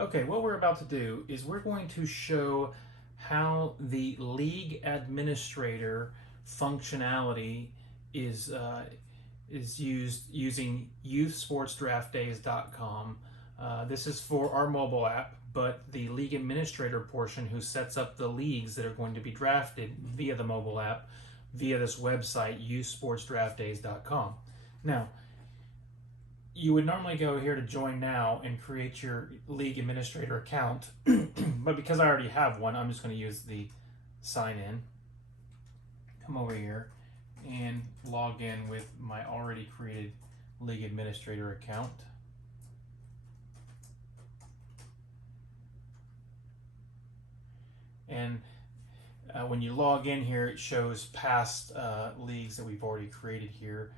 Okay, what we're about to do is we're going to show how the league administrator functionality is used using youthsportsdraftdays.com. This is for our mobile app, but the league administrator portion who sets up the leagues that are going to be drafted via the mobile app, via this website, youthsportsdraftdays.com. Now, you would normally go here to join now and create your league administrator account, but because I already have one, I'm just going to use the sign in. Come over here and log in with my already created league administrator account. And when you log in here, it shows past leagues that we've already created here.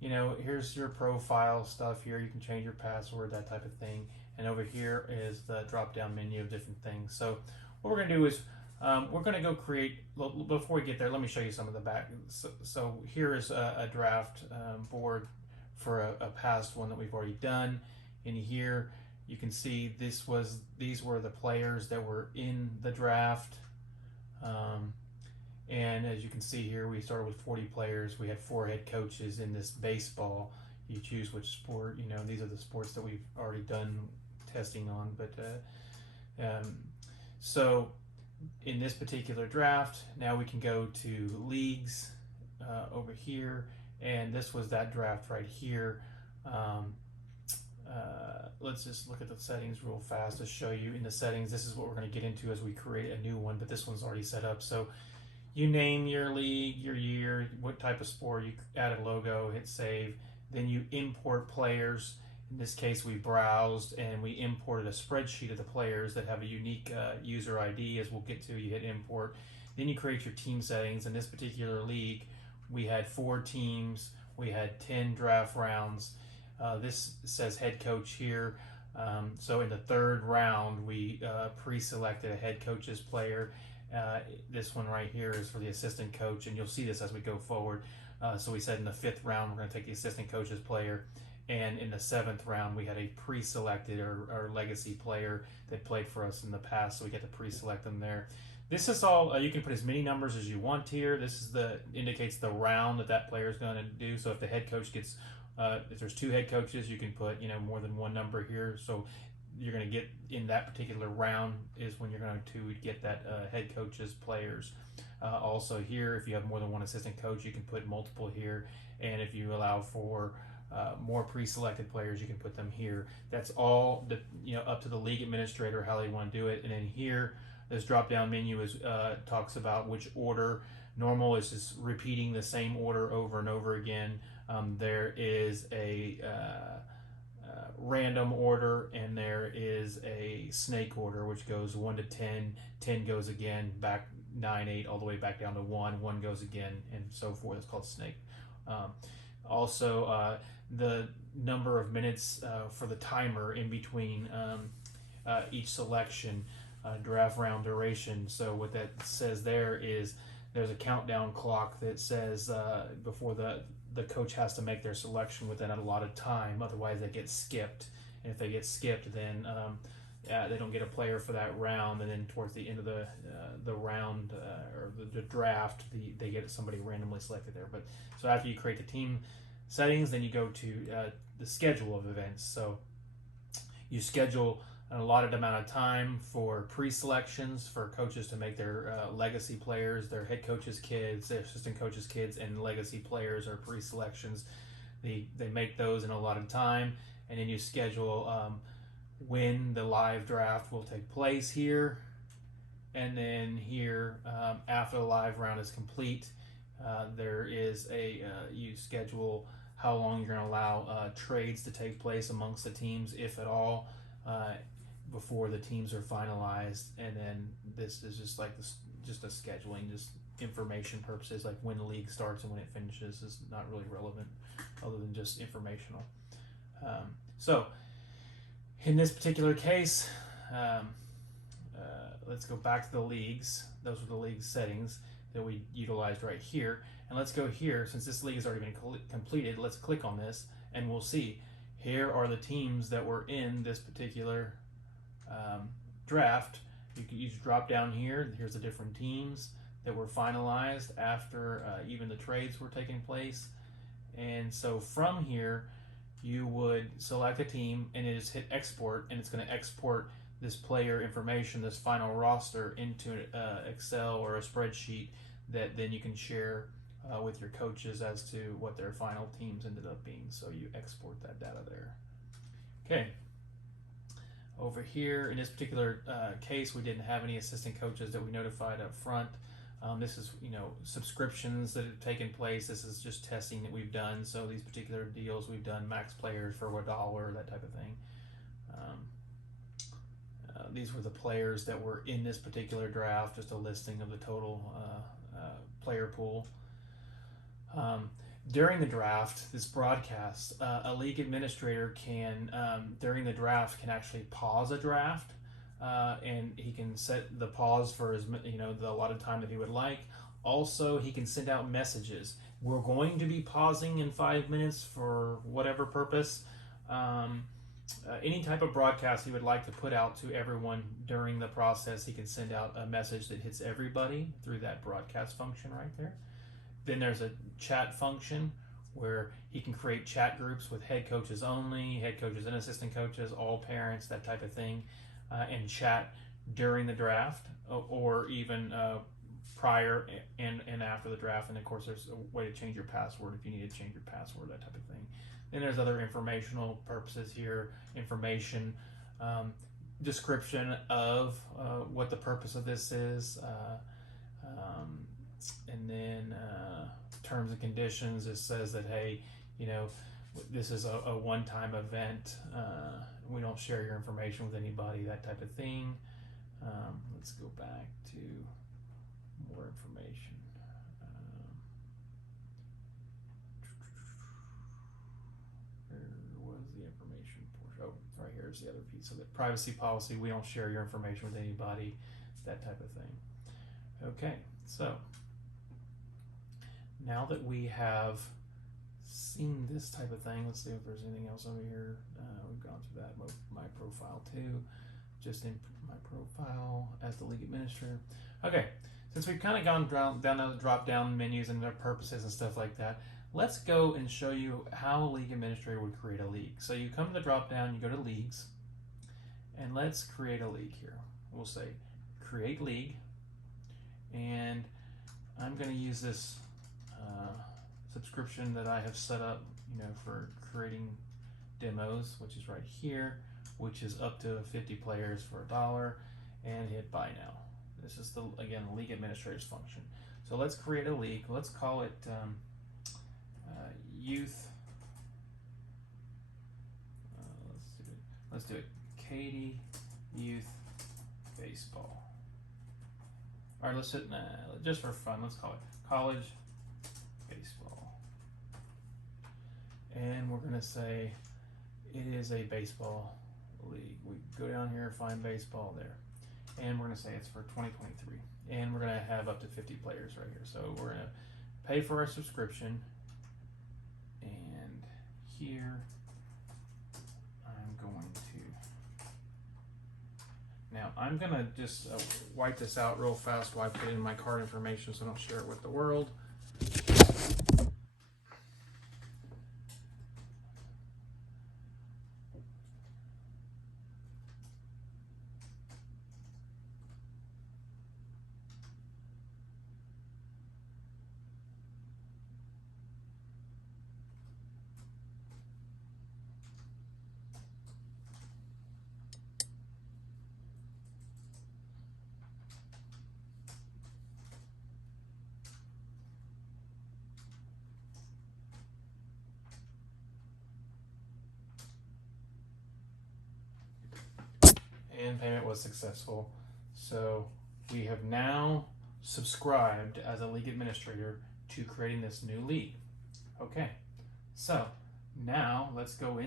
You know, here's your profile stuff here. You can change your password, that type of thing. And over here is the drop-down menu of different things. So what we're going to do is we're going to go create, before we get there, let me show you some of the back. So here is a draft board for a past one that we've already done. In here, you can see these were the players that were in the draft. And as you can see here, we started with 40 players. We had 4 head coaches in this baseball. You choose which sport. You know, these are the sports that we've already done testing on. So in this particular draft, now we can go to leagues over here. And this was that draft right here. Let's just look at the settings real fast to show you. In the settings, this is what we're going to get into as we create a new one, but this one's already set up. So you name your league, your year, what type of sport, you add a logo, hit save, then you import players. In this case, we browsed and we imported a spreadsheet of the players that have a unique user ID, as we'll get to. You hit import. Then you create your team settings. In this particular league, we had 4 teams, we had 10 draft rounds. This says head coach here. So in the 3rd round, we pre-selected a head coach's player. This one right here is for the assistant coach, and you'll see this as we go forward. So we said in the 5th round, we're going to take the assistant coach's player. And in the 7th round, we had a pre-selected or legacy player that played for us in the past, so we get to pre-select them there. This is all, you can put as many numbers as you want here. This is indicates the round that player is going to do. So if the head coach gets, if there's 2 head coaches, you can put, more than one number here. So you're going to get in that particular round is when you're going to get that head coach's players. Also here, if you have more than one assistant coach, you can put multiple here. And if you allow for more pre-selected players, you can put them here. That's all up to the league administrator how they want to do it. And then here, this drop-down menu talks about which order. Normal is just repeating the same order over and over again. There is a random order, and there is a snake order, which goes 1 to 10. 10 goes again, back 9, 8, all the way back down to 1. 1 goes again, and so forth. It's called snake. Also, the number of minutes for the timer in between each selection, draft round duration. So what that says there is there's a countdown clock that says before the coach has to make their selection within a allotted time, otherwise they get skipped. And if they get skipped, then they don't get a player for that round. And then towards the end of the round or the draft, they get somebody randomly selected there. But so after you create the team settings, then you go to the schedule of events. So you schedule an allotted amount of time for pre-selections for coaches to make their legacy players, their head coaches' kids, their assistant coaches' kids, and legacy players or pre-selections. They make those in a allotted time, and then you schedule when the live draft will take place here. And then here, after the live round is complete, there is you schedule how long you're going to allow trades to take place amongst the teams, if at all, before the teams are finalized. And then this is just like just a scheduling, just information purposes, like when the league starts and when it finishes is not really relevant, other than just informational. So in this particular case, let's go back to the leagues. Those were the league settings that we utilized right here. And let's go here, since this league has already been completed, let's click on this and we'll see here are the teams that were in this particular draft. You just drop down here. Here's the different teams that were finalized after even the trades were taking place. And so from here, you would select a team and it is hit export, and it's going to export this player information, this final roster, into Excel or a spreadsheet that then you can share with your coaches as to what their final teams ended up being. So you export that data there. Okay. Over here, in this particular case, we didn't have any assistant coaches that we notified up front. This is, subscriptions that have taken place. This is just testing that we've done. So these particular deals we've done, max players for $1, that type of thing. These were the players that were in this particular draft, just a listing of the total player pool. During the draft, this broadcast, a league administrator can, during the draft, can actually pause a draft, and he can set the pause for the allotted time that he would like. Also, he can send out messages. We're going to be pausing in 5 minutes for whatever purpose. Any type of broadcast he would like to put out to everyone during the process, he can send out a message that hits everybody through that broadcast function right there. Then there's a chat function where he can create chat groups with head coaches only, head coaches and assistant coaches, all parents, that type of thing, and chat during the draft or even prior and after the draft. And of course, there's a way to change your password if you need to change your password, that type of thing. Then there's other informational purposes here, information, description of what the purpose of this is, and then terms and conditions. It says that, hey, this is a one-time event. We don't share your information with anybody, that type of thing. Let's go back to more information. Where was the information portion? Oh, right here is the other piece of it. Privacy policy, we don't share your information with anybody, that type of thing. Okay, so now that we have seen this type of thing, let's see if there's anything else over here. We've gone through that. My profile too, just in my profile as the league administrator. Okay, since we've kind of gone down the drop down menus and their purposes and stuff like that, let's go and show you how a league administrator would create a league. So you come to the drop down, you go to leagues, and let's create a league here. We'll say create league, and I'm going to use this subscription that I have set up, for creating demos, which is right here, which is up to 50 players for $1, and hit buy now. This is again the league administrator's function. So let's create a league. Let's call it youth. Let's do it. Katy Youth Baseball. All right, let's hit just for fun. Let's call it college baseball. And we're going to say it is a baseball league. We go down here, find baseball there. And we're going to say it's for 2023. And we're going to have up to 50 players right here. So we're going to pay for our subscription. And here I'm going to... Now I'm going to just wipe this out real fast while I put in my card information so I don't share it with the world. And payment was successful. So we have now subscribed as a league administrator to creating this new league. Okay, so now let's go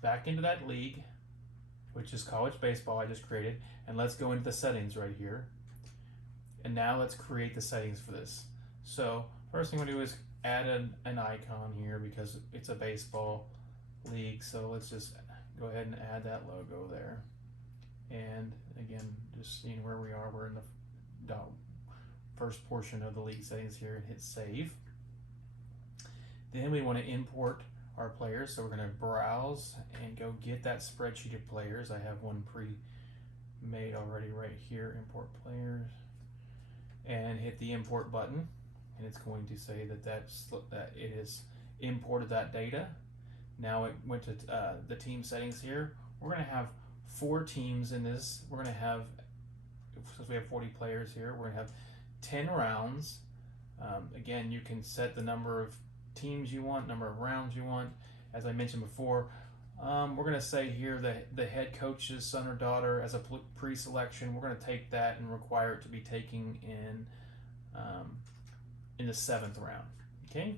back into that league, which is college baseball I just created, and let's go into the settings right here. And now let's create the settings for this. So first thing we'll do is add an icon here because it's a baseball league. So let's just go ahead and add that logo there. And again, just seeing where we are, we're in the first portion of the league settings here, and hit save. Then we want to import our players, so we're going to browse and go get that spreadsheet of players. I have one pre-made already right here, import players, and hit the import button, and it's going to say that it has imported that data. Now it went to the team settings here. We're going to have 4 teams in this. We're going to have, since we have 40 players here, we're going to have 10 rounds. Again, you can set the number of teams you want, number of rounds you want. As I mentioned before, we're going to say here that the head coach's son or daughter as a pre-selection, we're going to take that and require it to be taken in the 7th round. Okay,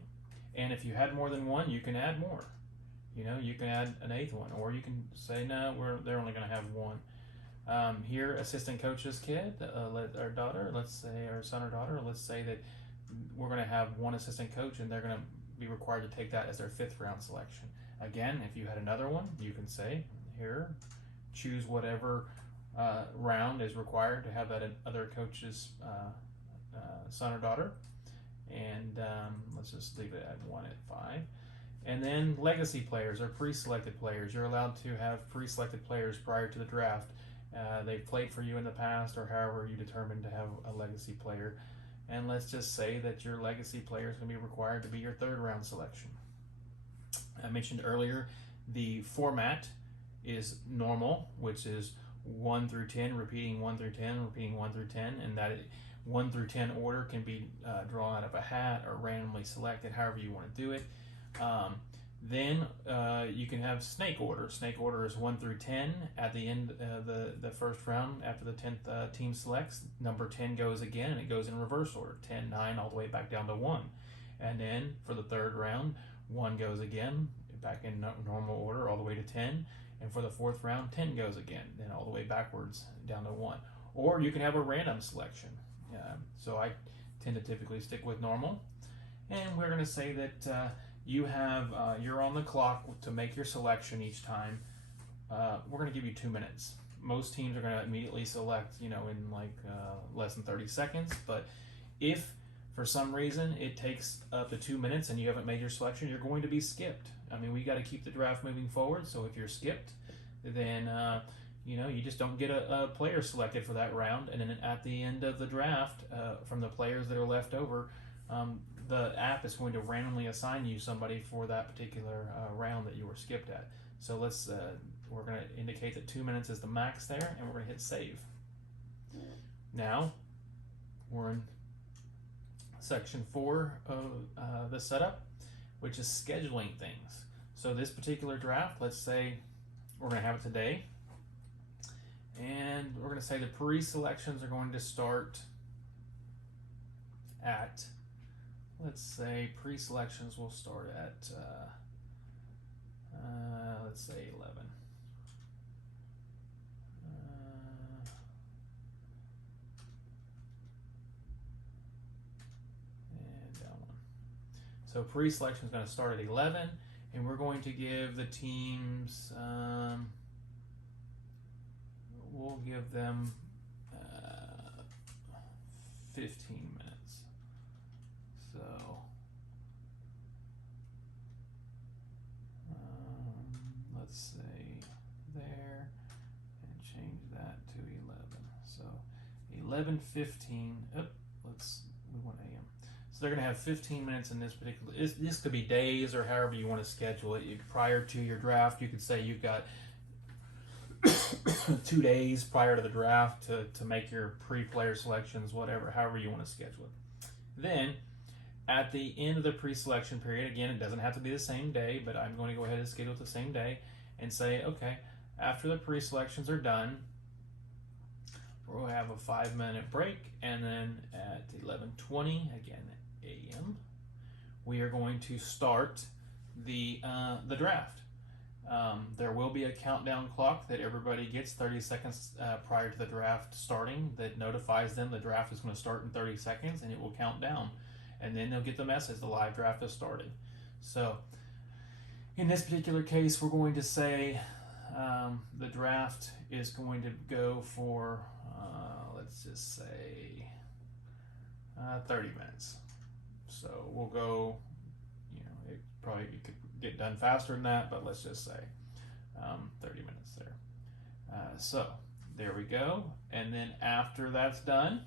and if you had more than one, you can add more. You know, you can add an 8th one, or you can say no, they're only going to have one. Here, assistant coach's kid, our daughter, let's say our son or daughter, let's say that we're going to have one assistant coach, and they're going to be required to take that as their 5th round selection. Again, if you had another one, you can say here, choose whatever round is required to have that other coach's son or daughter, and let's just leave it at 1 at 5. And then legacy players or pre-selected players. You're allowed to have pre-selected players prior to the draft. They've played for you in the past, or however you determine to have a legacy player. And let's just say that your legacy player is going to be required to be your 3rd round selection. I mentioned earlier the format is normal, which is 1 through 10, repeating 1 through 10, repeating 1 through 10, and that 1 through 10 order can be drawn out of a hat or randomly selected, however you want to do it. Then you can have snake order. Snake order is 1 through 10. At the end of the first round, after the 10th team selects, number 10 goes again, and it goes in reverse order, 10, 9, all the way back down to 1. And then for the 3rd round, 1 goes again, back in normal order, all the way to 10. And for the 4th round, 10 goes again, then all the way backwards down to 1. Or you can have a random selection. So I tend to typically stick with normal. And we're going to say that you're on the clock to make your selection each time. We're going to give you 2 minutes. Most teams are going to immediately select, in like less than 30 seconds. But if for some reason it takes up to 2 minutes and you haven't made your selection, you're going to be skipped. I mean, we got to keep the draft moving forward. So if you're skipped, then you just don't get a player selected for that round. And then at the end of the draft, from the players that are left over, the app is going to randomly assign you somebody for that particular round that you were skipped at. So we're going to indicate that 2 minutes is the max there, and we're going to hit save. Now we're in section 4 of the setup, which is scheduling things. So this particular draft, let's say we're going to have it today, and we're going to say the pre-selections are going to start at, let's say pre-selections will start at, let's say 11. And down 1. So pre-selection is going to start at 11, and we're going to give the teams, we'll give them 15 minutes. So let's say there, and change that to 11. So 11:15. We want AM. So they're going to have 15 minutes in this particular. This could be days or however you want to schedule it. Prior to your draft, you could say you've got 2 days prior to the draft to make your pre-player selections, whatever, however you want to schedule it. Then at the end of the pre-selection period, again, it doesn't have to be the same day, but I'm going to go ahead and schedule it the same day and say, okay, after the pre-selections are done, we'll have a 5-minute break, and then at 11:20, again, AM, we are going to start the draft. There will be a countdown clock that everybody gets 30 seconds prior to the draft starting that notifies them the draft is going to start in 30 seconds, and it will count down. And then they'll get the message the live draft is starting. So In this particular case, we're going to say the draft is going to go for, let's just say, 30 minutes. So we'll go, it could get done faster than that, but let's just say 30 minutes there. So there we go. And then after that's done,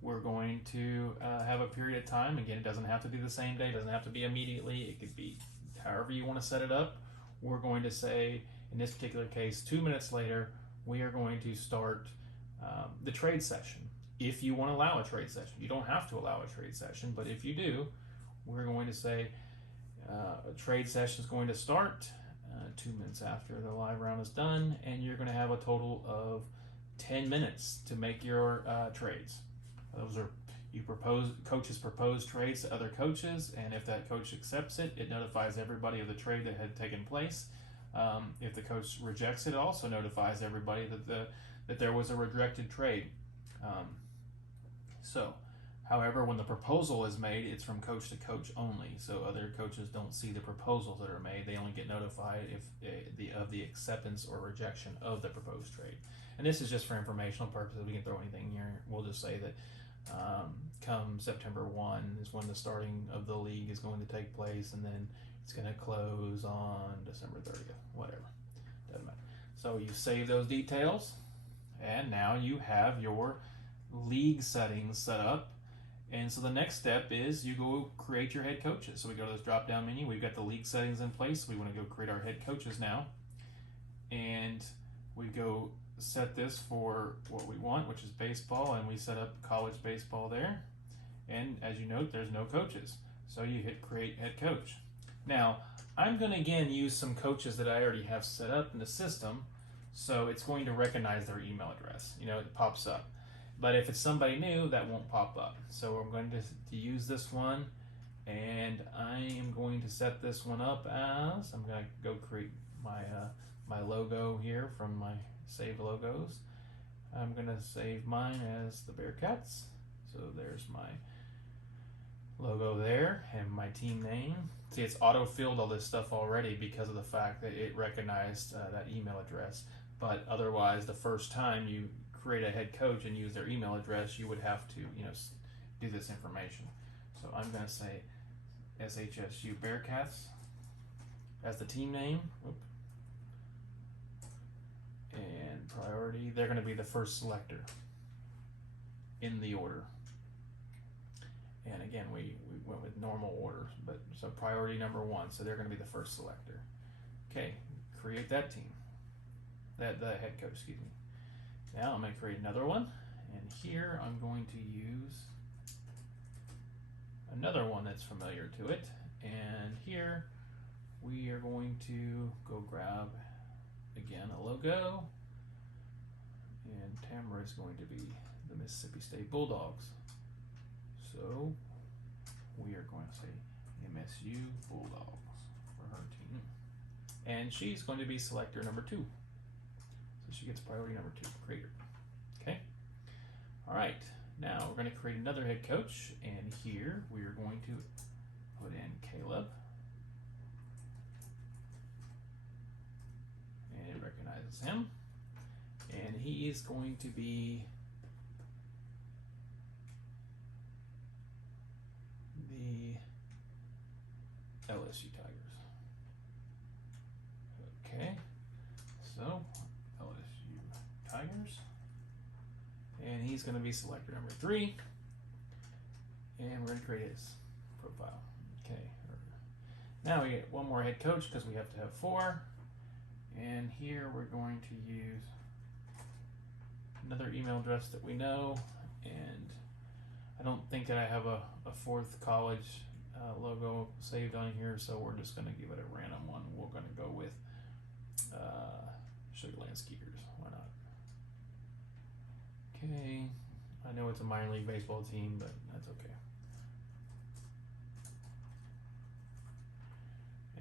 we're going to have a period of time. Again, it doesn't have to be the same day. It doesn't have to be immediately. It could be however you want to set it up. We're going to say, in this particular case, 2 minutes later, we are going to start the trade session. If you want to allow a trade session, you don't have to allow a trade session, but if you do, we're going to say a trade session is going to start 2 minutes after the live round is done, and you're going to have a total of 10 minutes to make your trades. Those are coaches propose trades to other coaches, and if that coach accepts it, it notifies everybody of the trade that had taken place. If the coach rejects it, it also notifies everybody that there was a rejected trade. However, when the proposal is made, it's from coach to coach only. So other coaches don't see the proposals that are made. They only get notified of the acceptance or rejection of the proposed trade. And this is just for informational purposes. We can throw anything here. We'll just say that come September 1 is when the starting of the league is going to take place, and then it's going to close on December 30th, whatever. Doesn't matter. So you save those details, and now you have your league settings set up. And so the next step is you go create your head coaches. So we go to this drop down menu. We've got the league settings in place. We want to go create our head coaches now. And we go set this for what we want, which is baseball, and we set up college baseball there. And as you note, there's no coaches. So you hit create head coach. Now, I'm going to again use some coaches that I already have set up in the system. So it's going to recognize their email address. It pops up. But if it's somebody new, that won't pop up. So I'm going to use this one, and I am going to set this one up as, I'm going to go create my logo here from my save logos. I'm going to save mine as the Bearcats. So there's my logo there and my team name. See, it's auto-filled all this stuff already because of the fact that it recognized that email address. But otherwise, the first time you create a head coach and use their email address, you would have to, do this information. So I'm going to say SHSU Bearcats as the team name. And priority, they're going to be the first selector in the order. And again, we went with normal order, but so priority number 1, so they're going to be the first selector. Okay, create that team, the head coach, excuse me. Now I'm going to create another one, and here I'm going to use another one that's familiar to it, and here we are going to go grab again a logo, and Tamara is going to be the Mississippi State Bulldogs. So we are going to say MSU Bulldogs for her team, and she's going to be selector number 2. So she gets priority number 2, creator. Okay. All right. Now we're going to create another head coach, and here we are going to put in Caleb, and it recognizes him, and he is going to be the LSU Tigers. Okay. So Tigers, and he's going to be selector number 3, and we're going to create his profile. Okay, now we get one more head coach because we have to have 4, and here we're going to use another email address that we know, and I don't think that I have a 4th college logo saved on here, so we're just going to give it a random one. We're going to go with Sugarland Skeeters. Why not? Okay, I know it's a minor league baseball team, but that's okay.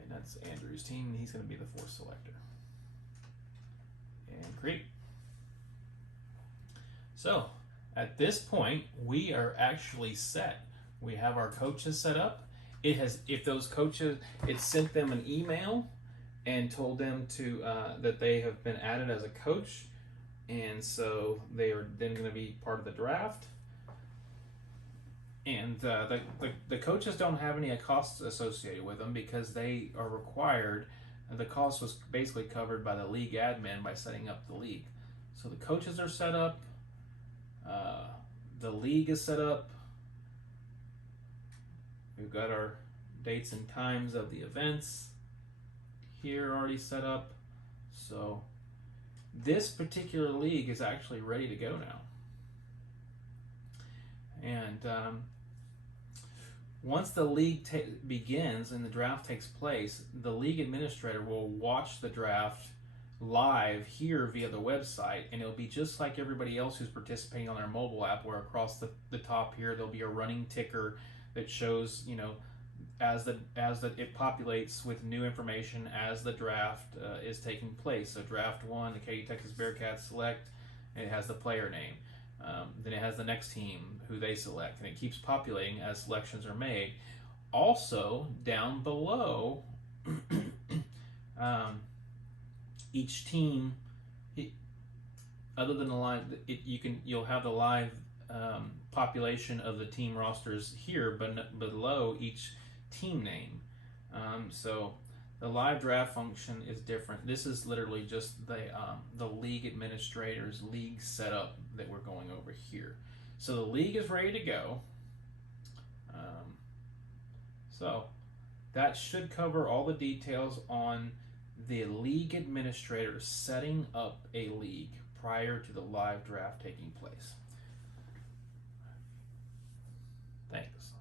And that's Andrew's team, and he's going to be the 4th selector. And create. So, at this point, we are actually set. We have our coaches set up. it has, if those coaches, it sent them an email and told them to that they have been added as a coach, and so they are then going to be part of the draft. And the coaches don't have any costs associated with them because they are required. The cost was basically covered by the league admin by setting up the league. So the coaches are set up, the league is set up. We've got our dates and times of the events here already set up. So this particular league is actually ready to go now. And once the league begins and the draft takes place, the league administrator will watch the draft live here via the website, and it'll be just like everybody else who's participating on their mobile app, where across the top here there'll be a running ticker that shows, you know, as it populates with new information as the draft is taking place. So draft 1, the Katy Texas Bearcats select, and it has the player name. Then it has the next team who they select, and it keeps populating as selections are made. Also, down below, each team, other than the live, you'll have the live population of the team rosters here, but below each team name. So the live draft function is different. This is literally just the league administrator's league setup that we're going over here. So the league is ready to go. So that should cover all the details on the league administrator setting up a league prior to the live draft taking place. Thanks.